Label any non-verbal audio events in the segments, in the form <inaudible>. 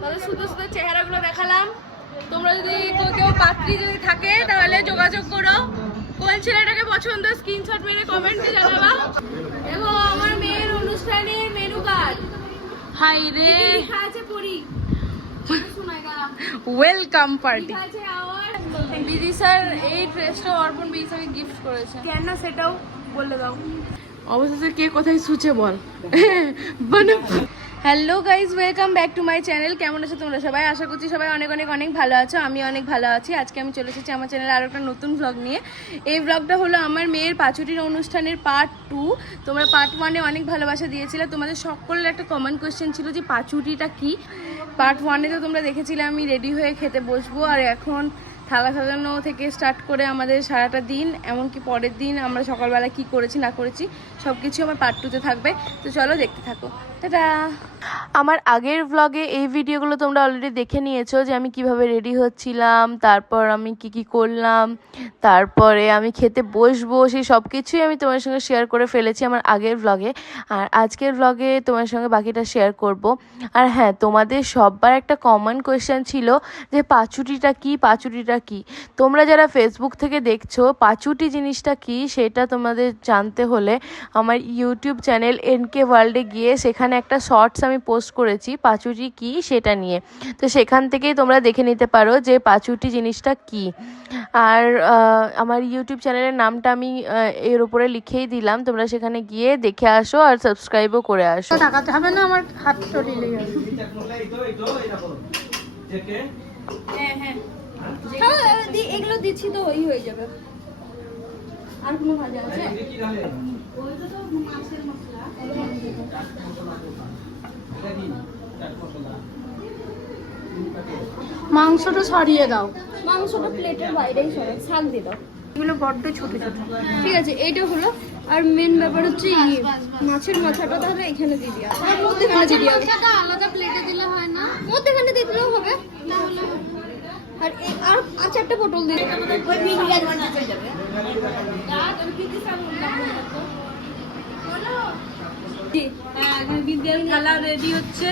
তাদের সুন্দর সুন্দর চেহারাগুলো দেখালাম। তোমরা যদি কেউ কেউ পাত্রী যদি থাকে তাহলে যোগাযোগ করো। কোন ছেলেটাকে পছন্দ স্ক্রিনশট মেরে কমেন্টে জানাবা। এবং আমার মেয়ের অনুষ্ঠানের মেনু কার্ড হাই রে। আছে পড়ি? <laughs> Welcome party hour? বিদিশার এই ড্রেসটা অর্পণ বিদিশাকে গিফট করেছে। কেন সেটাও বলে দাও। অবশেষে কে কোথায় সুচে বল? <laughs> Hello guys welcome back to my channel কেমন আছো তোমরা সবাই? আশা করছি সবাই অনেক অনেক অনেক ভালো আছো আমি অনেক ভালো আছি। আজকে আমি চলে এসেছি আমার চ্যানেলে আরও একটা নতুন ব্লগ নিয়ে। এই ব্লগটা হলো আমার মেয়ের পাঁচুটির অনুষ্ঠানের পার্ট টু তোমরা পার্ট ওয়ানে অনেক ভালোবাসা দিয়েছিলে। তোমাদের সকলের একটা কমন কোয়েশ্চেন ছিল যে পাঁচুটিটা কি? পার্ট ওয়ানে তো তোমরা দেখেছিলে, আমি রেডি হয়ে খেতে বসবো। আর এখন থালা সাজানো থেকে স্টার্ট করে আমাদের সারাটা দিন, এমনকি পরের দিন আমরা সকালবেলা কি করেছি, না করেছি সব কিছু আমার পার্ট টুতে থাকবে। তো চলো দেখতে থাকো। আমার আগের ভ্লগে এই ভিডিওগুলো তোমরা অলরেডি দেখে নিয়েছো যে আমি কীভাবে রেডি হচ্ছিলাম, তারপর আমি কি কি করলাম, তারপরে আমি খেতে বসবো, সেই সব কিছুই আমি তোমার সঙ্গে শেয়ার করে ফেলেছি আমার আগের ভ্লগে আর আজকের ভ্লগে তোমার সঙ্গে বাকিটা শেয়ার করব। আর হ্যাঁ তোমাদের সববার একটা কমন কোয়েশ্চেন ছিল যে পাচুটিটা কি পাচুটিটা কি? তোমরা যারা ফেসবুক থেকে দেখছ, পাচুটি জিনিসটা কি সেটা তোমাদের জানতে হলে আমার ইউটিউব চ্যানেল এনকে ওয়ার্ল্ডে গিয়ে সেখানে একটা শর্টস আমি পোস্ট করেছি পাচুটি কি সেটা নিয়ে। তো সেখান থেকেই তোমরা দেখে নিতে পারো যে পাচুটি জিনিসটা কি। আর আমার ইউটিউব চ্যানেলের নামটা আমি এর উপরে লিখেই দিলাম। তোমরা সেখানে গিয়ে দেখে আসো আর সাবস্ক্রাইবও করে আসো। তাকাতে হবে না? আমার হাত হ্যাঁ হ্যাঁ। হ্যাঁ এগুলো দিচ্ছি তো ওই হয়ে যাবে। আর কোনো ভাজা আছে? মাংসটা সরিয়ে দাও। মাংসটা প্লেটের বাইরেই সরাই শাক দিয়ে দাও। এগুলো বড্ড ছোট ছোট। ঠিক আছে এইটা হলো আর মেন ব্যাপার হচ্ছে ইয়ে মাছের মাথাটা তাহলে এখানে দিয়ে দিয়া আর মধ্যেখানে দিয়ে দিয়া আলাদা প্লেটে দিলে হয় না। মধ্যেখানে দিয়ে দিলেও হবে। তাহলে আর এই আর আর চারটে পটল দিয়ে ওই মিনি গাছ হয়ে যাবে। এখানে রেডি হচ্ছে।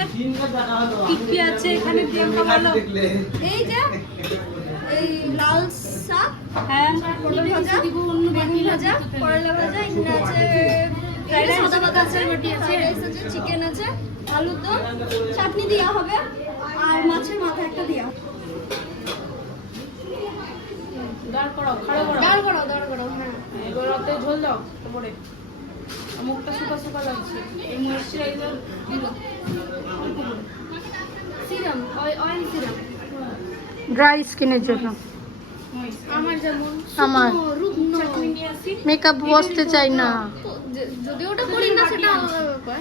টিকি আছে এখানে? প্রিয়াঙ্কা বলো। এই যে এই লাল শাক হ্যাঁ। পটল ভাজা বেগুন ভাজা করলা ভাজা এখানে আছে সাদা ভাত আছে রুটি আছে রাইস আছে চিকেন আছে আলুর দম চাটনি দেওয়া হবে আর মাছের মাথা একটা দেওয়া। দাঁড় করাও দাঁড় করাও দাঁড় করাও হ্যাঁ। এবার ঝোল দাও তারপরে মুখটা শুকা শুকা লাগছে। এই moisturiser serum oil serum dry স্কিনের জন্য। আমার যেমন আমার। রুগ্ন মেকআপ বসতে চাই না। যদি ওটা করি না সেটা আলাদা ব্যাপার।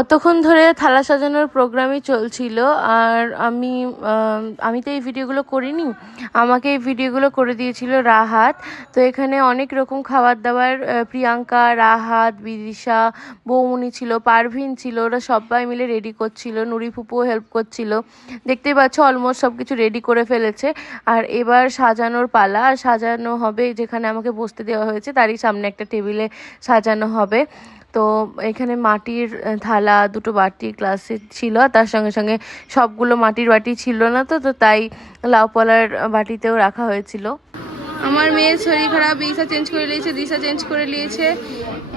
অতক্ষণ ধরে থালা সাজানোর প্রোগ্রামই চলছিল, আর আমি আমি তো এই ভিডিওগুলো করিনি। আমাকে এই ভিডিওগুলো করে দিয়েছিল রাহাত। তো এখানে অনেক রকম খাবার দাবার প্রিয়াঙ্কা, রাহাত, বিদিশা বৌমনি ছিল, পারভিন ছিল, ওরা সবাই মিলে রেডি করছিল, নুরি ফুপুও হেল্প করছিল। দেখতেই পাচ্ছ অলমোস্ট সব কিছু রেডি করে ফেলেছে। আর এবার সাজানোর পালা, আর সাজানো হবে যেখানে আমাকে বসতে দেওয়া হয়েছে, তারই সামনে একটা টেবিলে সাজানো হবে। তো এখানে মাটির থালা, দুটো বাটি, গ্লাসে ছিল তার সঙ্গে সঙ্গে সবগুলো মাটির বাটি ছিল না তো তো তাই লাউ পলার বাটিতেও রাখা হয়েছিল। আমার মেয়ের শরীর খারাপ, দিশা চেঞ্জ করে নিয়েছে, দিশা চেঞ্জ করে নিয়েছে।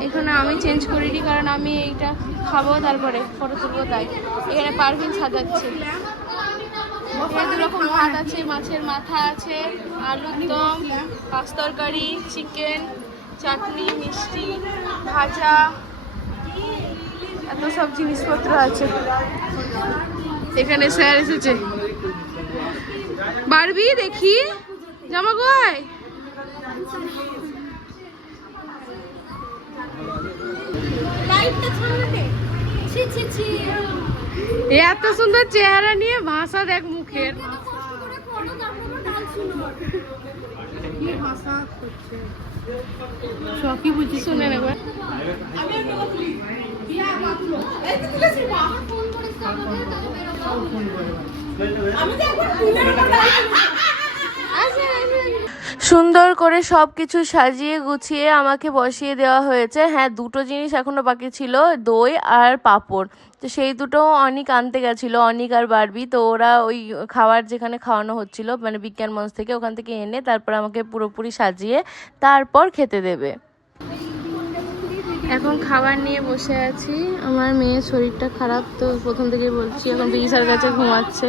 এখানে আমি চেঞ্জ করিনি, কারণ আমি এইটা খাব তারপরে, ফটো তুলবো তাই। এখানে পারভিন সাজাচ্ছে। দু ভাত আছে, মাছের মাথা আছে, আলুর দম, পাঁচ তরকারি, চিকেন, চাটনি, মিষ্টি, ভাজা। এত সব জিনিসপত্র আছে। এখানে স্যার এসেছে। বারবি, দেখি। জামা কয় এত সুন্দর চেহারা নিয়ে ভাষা দেখ মুখের কষ্ট করে করো তারপর ডাল শুনো কি ভাষা করছে সবই বুঝি শুনে নেবে। ফোন করিস তো আমাদের সুন্দর করে সব কিছু সাজিয়ে গুছিয়ে আমাকে বসিয়ে দেওয়া হয়েছে। হ্যাঁ দুটো জিনিস এখনও বাকি ছিল, দই আর পাঁপড়। তো সেই দুটো অনেক আনতে গেছিল, অনিক আর বারবি। তো ওরা ওই খাবার যেখানে খাওয়ানো হচ্ছিল মানে বিজ্ঞান মঞ্চ থেকে, ওখান থেকে এনে তারপর আমাকে পুরোপুরি সাজিয়ে তারপর খেতে দেবে। এখন খাবার নিয়ে বসে আছি। আমার মেয়ের শরীরটা খারাপ, তো প্রথম থেকে বলছি, এখন বিদিশার কাছে ঘুমাচ্ছে।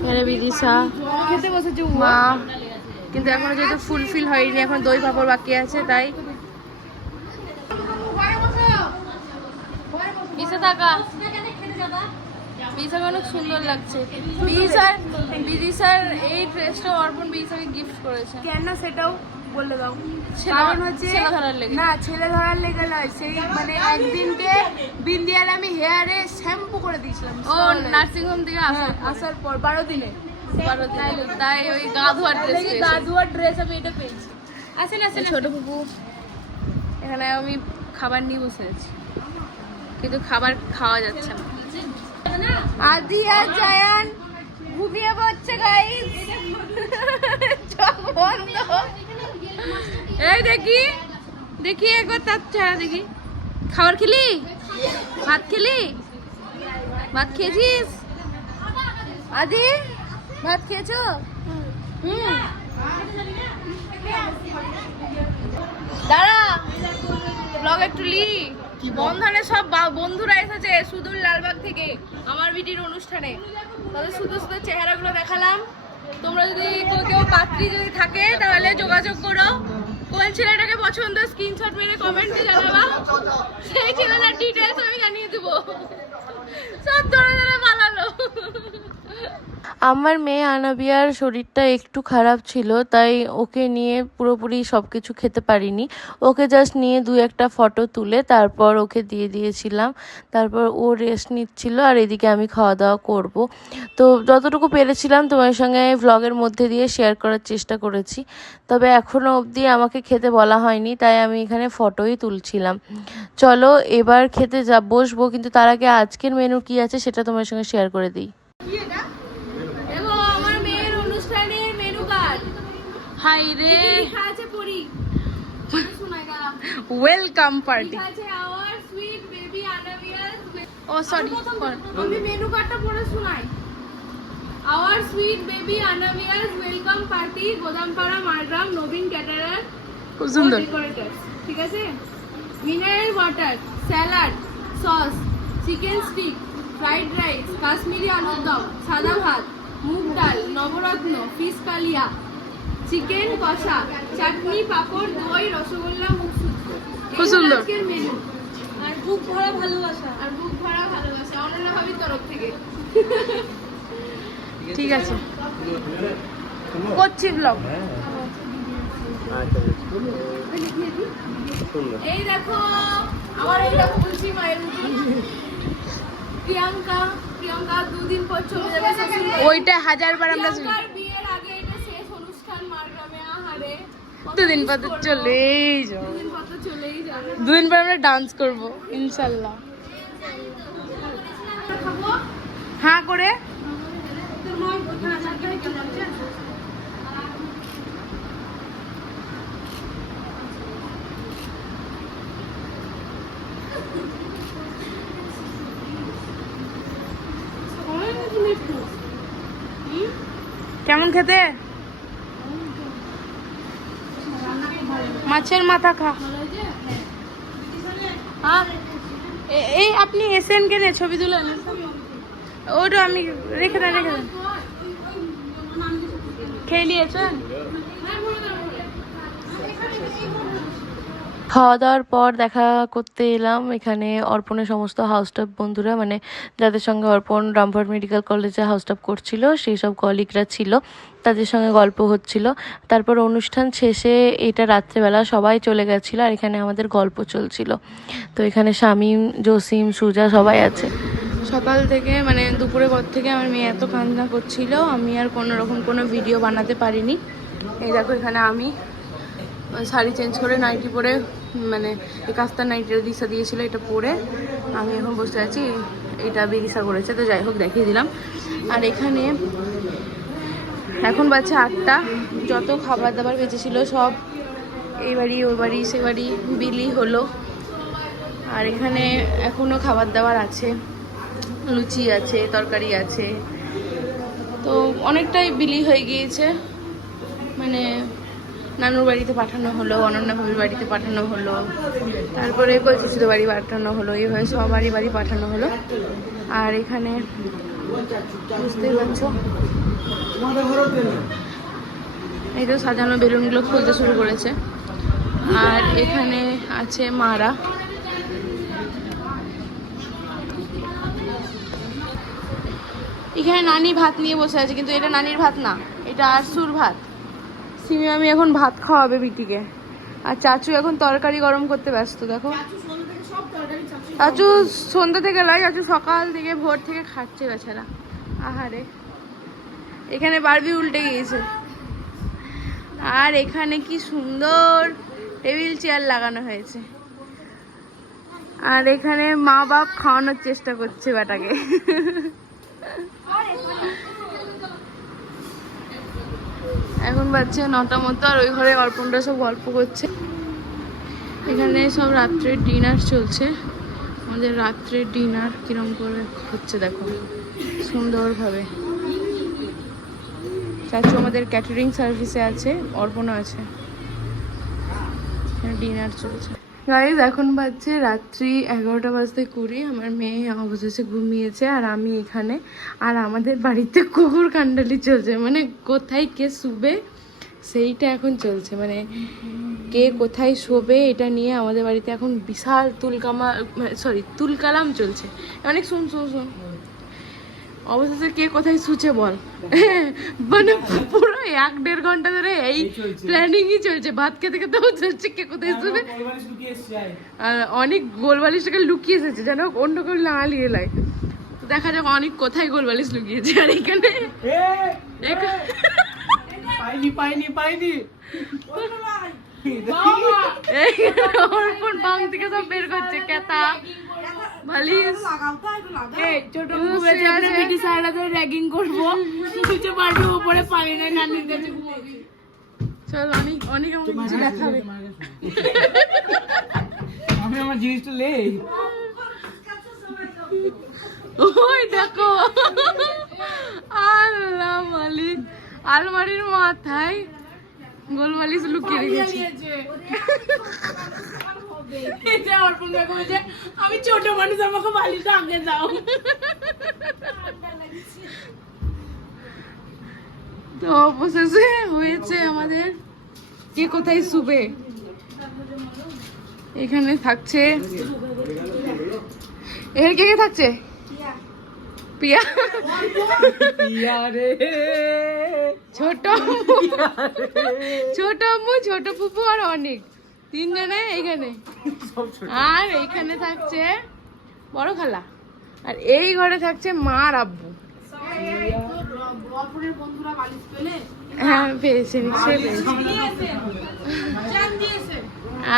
এখানে বিদিশা, মা কিন্তু এখনও যেহেতু ফুলফিল হয়নি এখন দই পাপড় বাকি আছে তাই। থাকা অনেক সুন্দর লাগছে। বিদিশার বিদিশার এই ড্রেসটা অর্পণ বিদিশাকে গিফট করেছে। কেন সেটাও বলে দাও। কারণ হচ্ছে ধরার লেগে। না ছেলে ধরার লেগে নয়। সেই মানে একদিনকে বিন্দিয়ার আমি হেয়ারে শ্যাম্পু করে দিয়েছিলাম। ও নার্সিং হোম থেকে হ্যাঁ, আসার পর বারো দিনে। তাই ওই গা গা আমি ছোট এখানে আমি খাবার নিয়ে বসে আছি কিন্তু খাবার খাওয়া যাচ্ছে না আদি আর ঘুমিয়ে পড়ছে এই দেখি দেখি একবার তার চেহারা দেখি খাবার খেলি ভাত খেলি ভাত খেয়েছিস আদি ভাত খেয়েছো? হুম। দাঁড়া ব্লগ একটু লি। বন্ধনে সব বন্ধুরা এসেছে সুদূর লালবাগ থেকে আমার বিটির অনুষ্ঠানে। তাদের শুধু শুধু চেহারাগুলো দেখালাম। তোমরা যদি কেউ কেউ পাত্রী যদি থাকে তাহলে যোগাযোগ করো। কোন ছেলেটাকে পছন্দ স্ক্রিনশট মেরে কমেন্টে জানাবা। সেই ছেলেটার ডিটেলস আমি জানিয়ে দেবো। আমার মেয়ে আনাবিয়ার শরীরটা একটু খারাপ ছিল, তাই ওকে নিয়ে পুরোপুরি সব কিছু খেতে পারিনি। ওকে জাস্ট নিয়ে দু একটা ফটো তুলে তারপর ওকে দিয়ে দিয়েছিলাম। তারপর ও রেস্ট নিচ্ছিল আর এদিকে আমি খাওয়া দাওয়া করব। তো যতটুকু পেরেছিলাম তোমার সঙ্গে ভ্লগের মধ্যে দিয়ে শেয়ার করার চেষ্টা করেছি। তবে এখনও অবধি আমাকে খেতে বলা হয়নি, তাই আমি এখানে ফটোই তুলছিলাম। চলো এবার খেতে যা, বসবো, কিন্তু তার আগে আজকের মেনু কি আছে সেটা তোমার সঙ্গে শেয়ার করে দিই। দেখো আমার মেয়ের অনুষ্ঠানের মেনু কার্ড হাই রে। ওয়েলকাম পার্টি লেখা আছে our sweet baby oh sorry আমি মেনু কার্ডটা পড়ে শোনাই। Our sweet baby welcome party Godampara Margram Nabin caterer খুব সুন্দর। ঠিক আছে? Mineral water salad sauce chicken stick fried rice Kashmiri আলুর দম সাদা ভাত মুগ ডাল নবরত্ন ফিশ কালিয়া চিকেন কষা চাটনি পাঁপড় দই রসগোল্লা মুখসুদ্ধ খুব সুন্দর। মেনু আর বুক ভরা ভালোবাসা। আর বুক ভরা ভালোবাসা। অনন্যা ভাবির তরফ থেকে। ঠিক আছে। করছি ব্লগ এই দেখো আমার এই দেখো বলছি মায়ের মতন প্রিয়াঙ্কা প্রিয়াঙ্কা দুদিন পর চলে যাবে ওইটা ওইটা হাজারবার আমরা শুনি। বিয়ের আগে এটা শেষ অনুষ্ঠান মারগ্রামে আহারে দুদিন পর তো। চলেই যাও দুদিন পর তো চলেই যাবে। দুদিন পর আমরা ডান্স করব ইনশাল্লাহ। হ্যাঁ করে। কেমন খেতে? মাছের মাথা খা। এই আপনি এসেন কেনে ছবি তুলেন ওটা আমি রেখে দেন রেখে দেন। খেয়ে নিয়েছেন? খাওয়া দাওয়ার পর দেখা করতে এলাম এখানে অর্পণের সমস্ত হাউস স্টাফ বন্ধুরা মানে যাদের সঙ্গে অর্পণ রামপুরহাট মেডিকেল কলেজে হাউস স্টাফ করছিল, সেই সব কলিগরা ছিল, তাদের সঙ্গে গল্প হচ্ছিল। তারপর অনুষ্ঠান শেষে এটা রাত্রেবেলা সবাই চলে গেছিল আর এখানে আমাদের গল্প চলছিল। তো এখানে শামীম, জসিম, সুজা সবাই আছে। সকাল থেকে মানে দুপুরের পর থেকে আমার মেয়ে এত কান্না করছিল, আমি আর কোনো রকম কোনো ভিডিও বানাতে পারিনি। এই দেখো এখানে আমি। শাড়ি চেঞ্জ করে নাইটি পরে মানে এই কাস্তার নাইটিটা দিশা দিয়েছিল এটা পরে। আমি এখন বসে আছি, এটা বিদিশা করেছে, তো যাই হোক দেখিয়ে দিলাম। আর এখানে এখন বাচ্চা আটটা, যত খাবার দাবার বেঁচেছিল সব এই বাড়ি, ওই বাড়ি, সে বাড়ি বিলি হলো। আর এখানে এখনও খাবার দাবার আছে, লুচি আছে, তরকারি আছে। তো অনেকটাই বিলি হয়ে গিয়েছে মানে নানুর বাড়িতে পাঠানো হলো, অনন্যা ভাবির বাড়িতে পাঠানো হলো, তারপরে কলচিচির বাড়ি পাঠানো হলো এইভাবে সব বাড়ি বাড়ি পাঠানো হলো। আর এখানে বুঝতেই পারছ? এই তো সাজানো বেলুনগুলো খুলতে শুরু করেছে। আর এখানে আছে মারা। এখানে নানি ভাত নিয়ে বসে আছে, কিন্তু এটা নানির ভাত না, এটা আরসুর ভাত। সিমি আমি এখন ভাত খাওয়াবে বিটিকে। আর চাচু এখন তরকারি গরম করতে ব্যস্ত দেখো। চাচু সন্ধ্যা থেকে লাই চাচু সকাল থেকে ভোর থেকে খাচ্ছে বেচারা। আহারে। এখানে বারবি উল্টে গিয়েছে। আর এখানে কি সুন্দর টেবিল চেয়ার লাগানো হয়েছে। আর এখানে মা বাপ খাওয়ানোর চেষ্টা করছে বেটাকে। এখন বাচ্চা নটা মতো আর ওই ঘরে অর্পণটা সব গল্প করছে। এখানে সব রাত্রে ডিনার চলছে। আমাদের রাত্রে ডিনার কিরম করে হচ্ছে দেখো। সুন্দরভাবে। চাচু আমাদের ক্যাটারিং সার্ভিসে আছে, অর্পণও আছে। ডিনার চলছে। গাইজ এখন বাজছে রাত্রি এগারোটা বাজতে কুড়ি। আমার মেয়ে অবশেষে ঘুমিয়েছে আর আমি এখানে। আর আমাদের বাড়িতে কুকুর কান্ডালি চলছে। মানে কোথায় কে শুবে, সেইটা এখন চলছে। মানে কে কোথায় শোবে, এটা নিয়ে আমাদের বাড়িতে এখন বিশাল তুলকামা সরি তুলকালাম চলছে। অনেক, শুন শুন শুন। অবশেষে কে কোথায় শুচ্ছে বল? মানে পুরো এক দেড় ঘণ্টা ধরে এই প্ল্যানিংই চলছে। ভাত খেতে খেতেও চলছে কে কোথায় শুবে? আর অনেক গোলবালিশটাকে লুকিয়ে এসেছে। যেন অন্য কেউ না তো দেখা যাক অনেক কোথায় গোলবালিশ লুকিয়েছে। আর এখানে এখা- পাইনি পাইনি পাইনি। অর্পণ বাং থেকে সব বের করছে। কেতা। এই ছোট মুখে ধরে র্যাগিং করব। নিচে পারবি উপরে পারি না নানির কাছে ঘুমাবি। চল অনেক অনেক আমার কিছু দেখাবে। আমি আমার জিনিসটা লেই ওই দেখো। আল্লাহ মালিক। আলমারির মাথায় গোলমালিশ লুকিয়ে রেখেছি। এটা অর্পণ ভাই বলেছে আমি ছোট মানুষ আমাকে বালিটা আগে দাও। তো অবশেষে হয়েছে আমাদের। কে কোথায় শুবে? এখানে থাকছে। এর কে কে থাকছে? পিয়া। ইয়ারে ছোট ছোট আম্মু ছোট পুপু আর অনেক। তিনজনে এইখানে। আর এইখানে থাকছে বড় খালা। আর এই ঘরে থাকছে মা আর আব্বু। হ্যাঁ পেয়েছে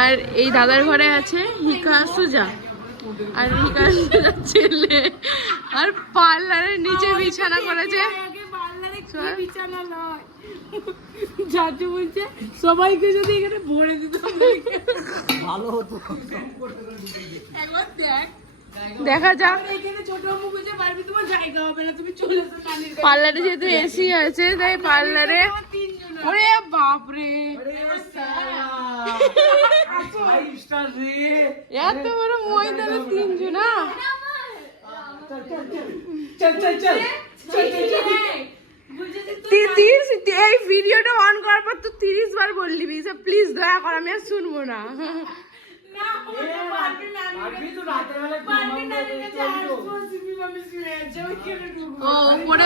আর এই দাদার ঘরে আছে হিকা সুজা। আর হিকা ছেলে। আর পার্লারের নিচে বিছানা করেছে। বিছানা নয়। চাচু বলছে সবাইকে যদি এখানে ভরে দিতাম একবার দেখ। দেখা যাক। এখানে ছোট মুখ হয়েছে পারবি তোমার জায়গা হবে না তুমি চলে এসো নানির কাছে। পার্লারে যেহেতু এসি আছে তাই পার্লারে। ওরে বাপরে। এত বড় ময়দানে তিনজন না? তি- তিরিশ এই ভিডিওটা অন করার পর তো তিরিশ বার বললি প্লিজ দয়া কর আমি আর শুনব না। ও উপরে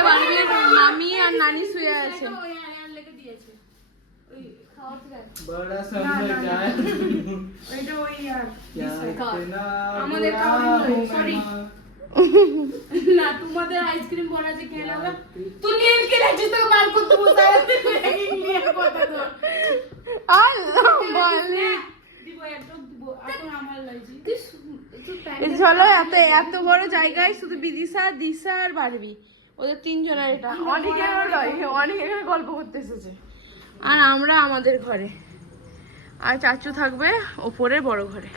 মামি আর নানি শুয়ে আছে। আমাদের সরি না তোমাদের আইসক্রিম বড় আছে কে লাগা তুই নিয়ে কে রাখিস তো বার করতে বসে নিয়ে কথা তো আল্লাহ বলে দিব একদম দিব এখন আমার লাগছে। এই চলো এত এত বড় জায়গায় শুধু বিদিশা দিশা আর বারবি। ওদের তিনজনের এটা। অনেকের নয় অনেক এখানে গল্প করতে এসেছে। আর আমরা আমাদের ঘরে। আর চাচু থাকবে ওপরে বড় ঘরে।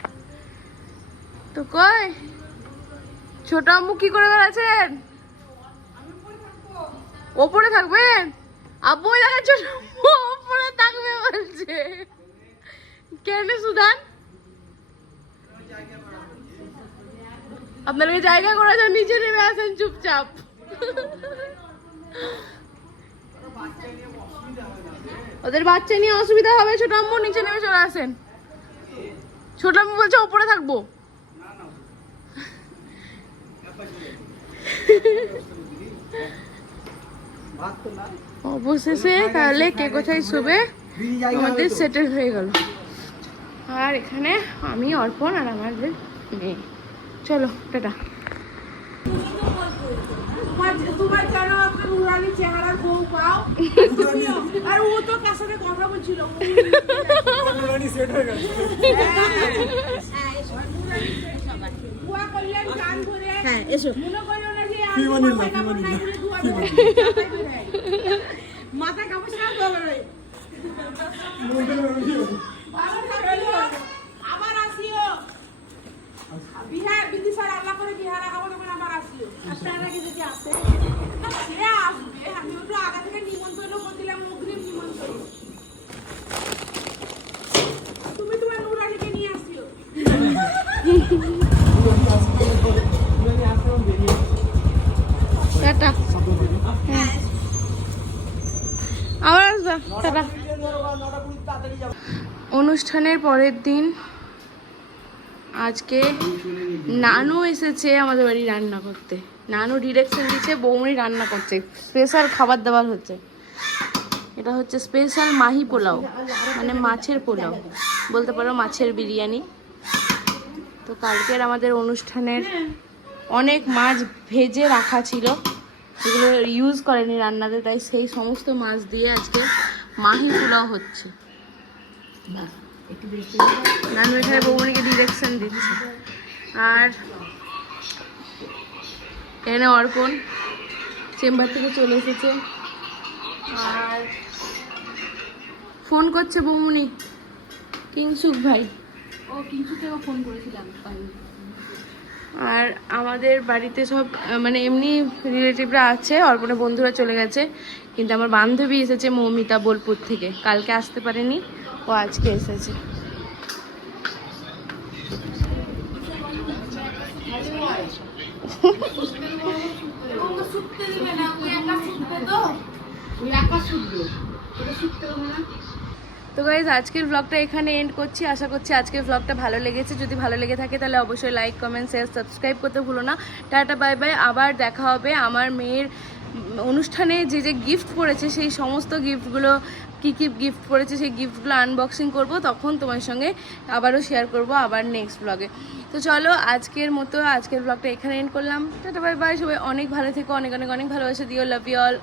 তো কই? ছোট আম্মু কি করে বেড়াচ্ছেন? ওপরে থাকবেন? আব্বু আম্মু, ওপরে থাকবে, বলছে। কেন সুদান আপনাকে জায়গা করা নিচে নেমে আসেন চুপচাপ? ওদের বাচ্চা নিয়ে অসুবিধা হবে, ছোট আম্মু নিচে নেমে চলে আসেন। ছোট আম্মু বলছে, ওপরে থাকব। অবশেষে তাহলে কে কোথায় শোবে? আমাদের সেটেল হয়ে গেল। আর এখানে আমি অর্পণ আর আমাদের মেয়ে। চলো টাটা। তোমার তোমার কেন একটা নুরানি চেহারা বউ পাও? আর ও তো কার সাথে কথা বলছিল? বুয়া কল্যাণ গান ধরে হ্যাঁ এসো। মনে করো মাথায় কাপড় নাই বলে ধোয়া দেবো। মাথায় কাপড় ছাড়া ধোয়া বেরোয়। আবার থাকিও, আবার আসিও বিহার বিদিশার আল্লাহ করে বিহার আগাবো তখন আবার আসিও আর তার আগে যদি আসে না, সে আসবে আমি ওটা আগে থেকে নিমন্ত্রণ করছিলাম অগ্রিম নিমন্ত্রণ তুমি তোমার নুরানিকে নিয়ে আসিও টাটা হ্যাঁ। আবার আসবা টাটা অনুষ্ঠানের পরের দিন আজকে নানু এসেছে আমাদের বাড়ি রান্না করতে। নানু ডিরেকশন দিচ্ছে, বৌমনি রান্না করছে। স্পেশাল খাবার দাবার হচ্ছে। এটা হচ্ছে স্পেশাল মাহি পোলাও মানে মাছের পোলাও। বলতে পারো মাছের বিরিয়ানি। তো কালকের আমাদের অনুষ্ঠানের অনেক মাছ ভেজে রাখা ছিল। যেগুলো ইউজ করেনি রান্নাতে, তাই সেই সমস্ত মাছ দিয়ে আজকে মাহি পোলাও হচ্ছে। নানু এখানে বৌমনিকে ডিরেকশন দিচ্ছে। আর এখানে অর্পণ চেম্বার থেকে চলে এসেছে। আর ফোন করছে বৌমনি কিংসুক ভাই। ও থেকে ফোন করেছিলাম আর আমাদের বাড়িতে সব মানে এমনি রিলেটিভরা আছে অর্পণের বন্ধুরা চলে গেছে। কিন্তু আমার বান্ধবী এসেছে মৌমিতা বোলপুর থেকে। কালকে আসতে পারেনি, ও আজকে এসেছে। তো গাইজ আজকের ব্লগটা এখানে এন্ড করছি। আশা করছি আজকের ব্লগটা ভালো লেগেছে। যদি ভালো লেগে থাকে, তাহলে অবশ্যই লাইক কমেন্ট শেয়ার সাবস্ক্রাইব করতে ভুলো না। টাটা বাই বাই আবার দেখা হবে আমার মেয়ের অনুষ্ঠানে যে যে গিফট পড়েছে, সেই সমস্ত গিফটগুলো কী কী গিফট পড়েছে, সেই গিফটগুলো আনবক্সিং করব। তখন তোমার সঙ্গে আবারও শেয়ার করব আবার নেক্সট ব্লগে তো চলো, আজকের মতো, আজকের ব্লগটা এখানে এন্ড করলাম। টাটা বাই বাই সবাই অনেক ভালো থেকো, অনেক অনেক অনেক ভালোবাসা দিও লাভ ইউ অল